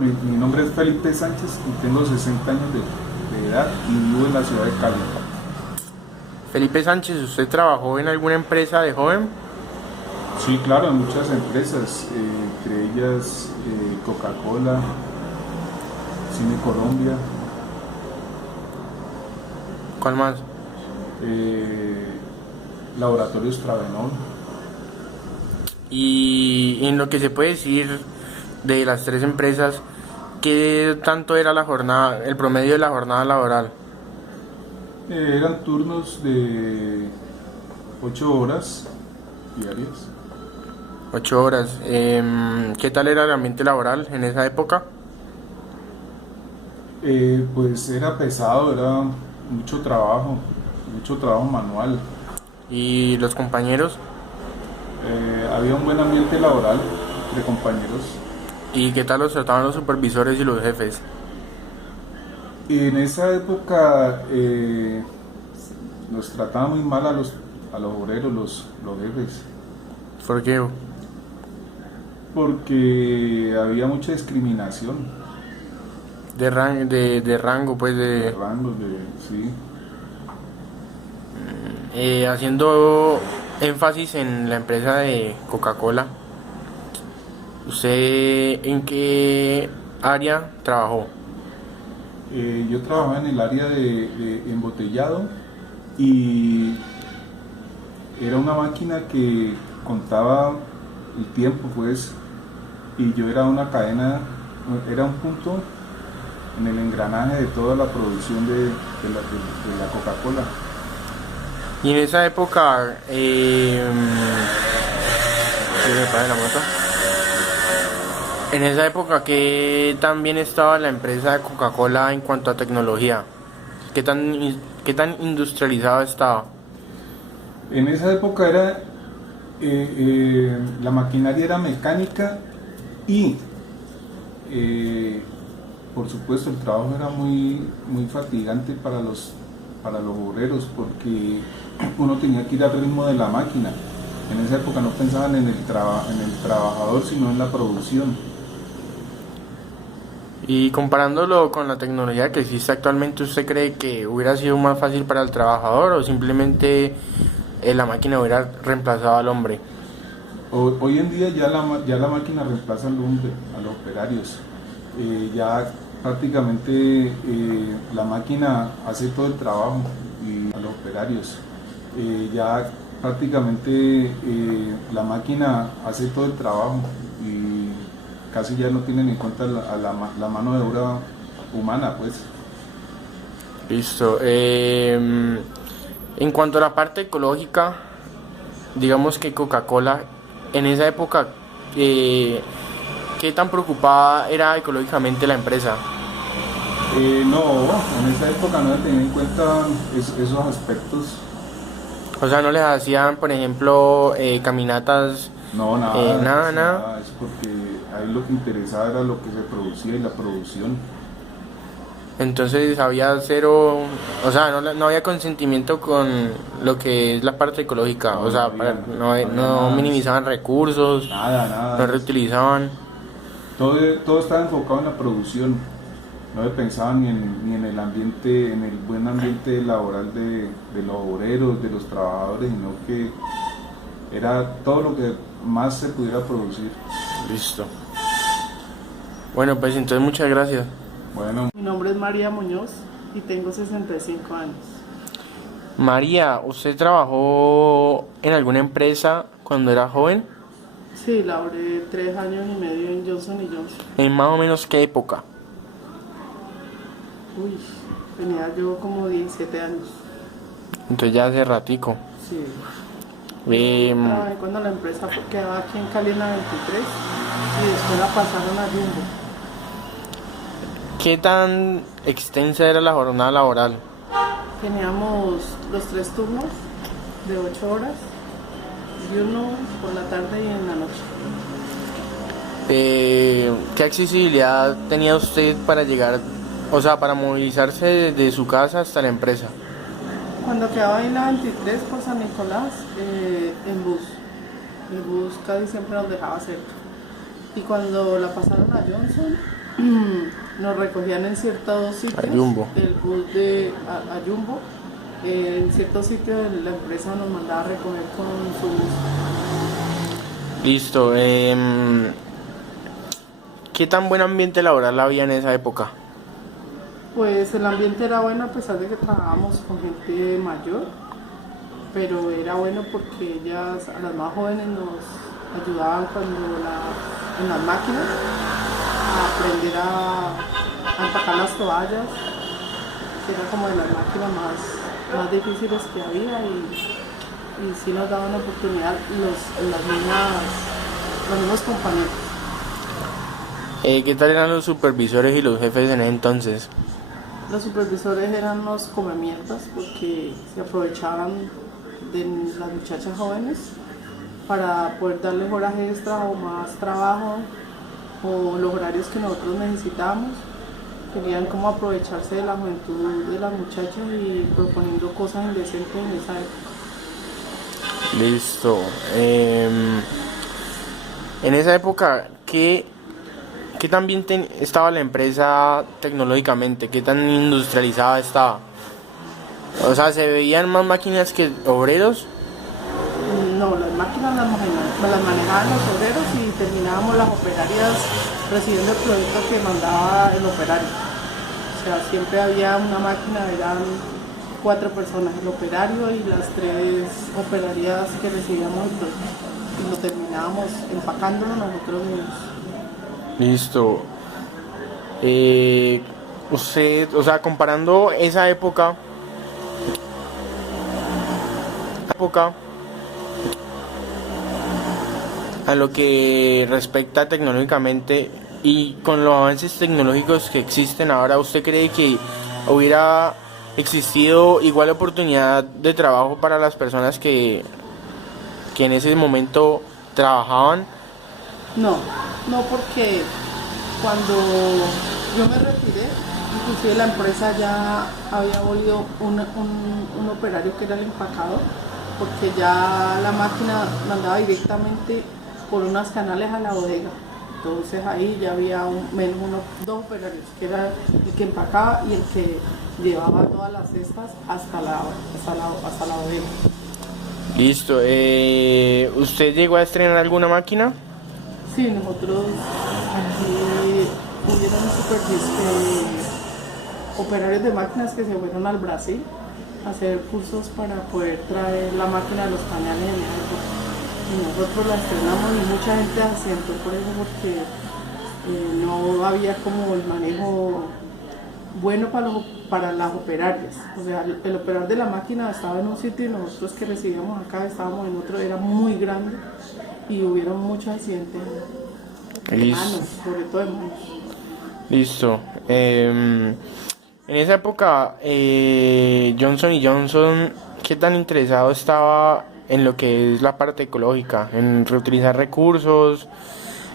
Mi nombre es Felipe Sánchez y tengo 60 años de edad y vivo en la ciudad de Cali. Felipe Sánchez, ¿usted trabajó en alguna empresa de joven? Sí, claro, en muchas empresas, entre ellas Coca-Cola, Cine Colombia, ¿Cuál más? Laboratorios Travenol. Y en lo que se puede decir de las tres empresas, ¿qué tanto era la jornada, el promedio de la jornada laboral? Eran turnos de 8 horas diarias. 8 horas. ¿Qué tal era el ambiente laboral en esa época? Pues era pesado, era mucho trabajo manual. ¿Y los compañeros? Había un buen ambiente laboral de compañeros. ¿Y qué tal los trataban los supervisores y los jefes? Y en esa época nos trataban muy mal a los obreros, los jefes, ¿Por qué? porque había mucha discriminación De rango, pues de de... rangos, sí. Haciendo énfasis en la empresa de Coca-Cola, ¿usted en qué área trabajó? Yo trabajaba en el área de embotellado y era una máquina que contaba el tiempo, pues, y yo era una cadena, era un punto en el engranaje de toda la producción de la Coca-Cola. Y en esa época, ¿qué me pasa la moto? En esa época, ¿qué tan bien estaba la empresa de Coca-Cola en cuanto a tecnología? ¿Qué tan industrializada estaba? En esa época era la maquinaria era mecánica y por supuesto el trabajo era muy fatigante para los obreros porque uno tenía que ir al ritmo de la máquina. En esa época no pensaban en el trabajador, sino en la producción. Y comparándolo con la tecnología que existe actualmente, ¿usted cree que hubiera sido más fácil para el trabajador o simplemente la máquina hubiera reemplazado al hombre? Hoy en día ya la máquina reemplaza al hombre, a los operarios. Ya prácticamente la máquina hace todo el trabajo y a los operarios. Ya prácticamente la máquina hace todo el trabajo y casi ya no tienen en cuenta la mano de obra humana, pues. Listo. En cuanto a la parte ecológica, digamos que Coca-Cola en esa época, ¿qué tan preocupada era ecológicamente la empresa? No, en esa época no se tenían en cuenta esos aspectos. O sea, no les hacían, por ejemplo, caminatas, No, nada, nada, casi nada. nada, es porque ahí lo que interesaba era lo que se producía y la producción. Entonces había cero, o sea, no había consentimiento con lo que es la parte ecológica. No, O sea, no había no nada, minimizaban recursos, nada. no reutilizaban. Todo estaba enfocado en la producción. No se pensaba ni en el ambiente, en el buen ambiente laboral de los obreros, de los trabajadores, sino que era todo lo que más se pudiera producir. Listo. Bueno, pues entonces muchas gracias. Bueno, Mi nombre es María Muñoz y tengo 65 años. María, ¿usted trabajó en alguna empresa cuando era joven? Sí, laboré 3 años y medio en Johnson Johnson. ¿En más o menos qué época? Uy, tenía yo como 17 años. Entonces ya hace ratico. Sí. Em, Trabajé cuando la empresa quedaba aquí en Cali en la 23 y después la pasaron a Jumbo. ¿Qué tan extensa era la jornada laboral? Teníamos los 3 turnos de 8 horas y uno por la tarde y en la noche. ¿Qué accesibilidad tenía usted para llegar, o sea, para movilizarse desde su casa hasta la empresa? Cuando quedaba ahí en la 23 por San Nicolás, en bus. El bus casi siempre nos dejaba cerca. Y cuando la pasaron a Johnson, nos recogían en ciertos sitios A Jumbo. del bus de a Jumbo. En ciertos sitios la empresa nos mandaba a recoger con su bus. Listo. ¿Qué tan buen ambiente laboral había en esa época? Pues el ambiente era bueno a pesar de que trabajábamos con gente mayor, pero era bueno porque ellas, a las más jóvenes, nos ayudaban en las máquinas a aprender a empacar las toallas, que era como de las máquinas más difíciles que había, y sí nos daban oportunidad los mismos compañeros. ¿Qué tal eran los supervisores y los jefes en ese entonces? Los supervisores eran unos comemientas porque se aprovechaban de las muchachas jóvenes para poder darles horas extra o más trabajo o los horarios que nosotros necesitábamos. Querían como aprovecharse de la juventud de las muchachas y proponiendo cosas indecentes en esa época. Listo. En esa época, ¿qué tan bien estaba la empresa tecnológicamente? ¿Qué tan industrializada estaba? O sea, ¿se veían más máquinas que obreros? No, las máquinas las manejaban los obreros y terminábamos las operarias recibiendo el producto que mandaba el operario. O sea, siempre había una máquina, eran 4 personas, el operario y las 3 operarias que recibíamos el producto. Y lo terminábamos empacándolo nosotros mismos. Listo. Usted, o sea, comparando esa época a lo que respecta tecnológicamente y con los avances tecnológicos que existen ahora, ¿usted cree que hubiera existido igual oportunidad de trabajo para las personas que en ese momento trabajaban? No, porque cuando yo me retiré, inclusive la empresa ya había abolido un operario que era el empacador, porque ya la máquina mandaba directamente por unos canales a la bodega. Entonces ahí ya había menos 2 operarios, que era el que empacaba y el que llevaba todas las cestas hasta la bodega. Listo. ¿Usted llegó a estrenar alguna máquina? Sí, nosotros aquí hubieron operarios de máquinas que se fueron al Brasil a hacer cursos para poder traer la máquina de los pañales en esa época. Y nosotros la estrenamos y mucha gente asientó por eso porque no había como el manejo bueno para las operarias. O sea, el operador de la máquina estaba en un sitio y nosotros que recibíamos acá estábamos en otro, era muy grande y hubieron muchos accidentes de manos, sobre todo de manos. Listo. En esa época, Johnson & Johnson, ¿qué tan interesado estaba en lo que es la parte ecológica? En reutilizar recursos,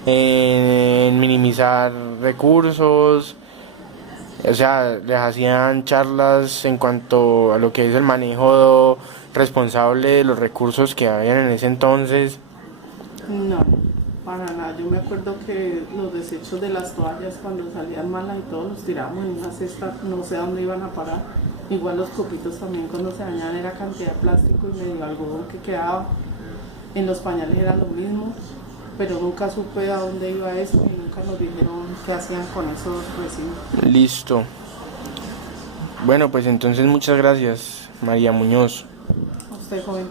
en minimizar recursos. O sea, les hacían charlas en cuanto a lo que es el manejo responsable de los recursos que habían en ese entonces. No, para nada. Yo me acuerdo que los desechos de las toallas cuando salían malas y todos los tirábamos en una cesta, no sé a dónde iban a parar. Igual los copitos también cuando se dañaban era cantidad de plástico y medio algodón que quedaba. En los pañales era lo mismo, pero nunca supe a dónde iba eso y nunca nos dijeron qué hacían con esos residuos. Listo. Bueno, pues entonces muchas gracias, María Muñoz. A usted, joven.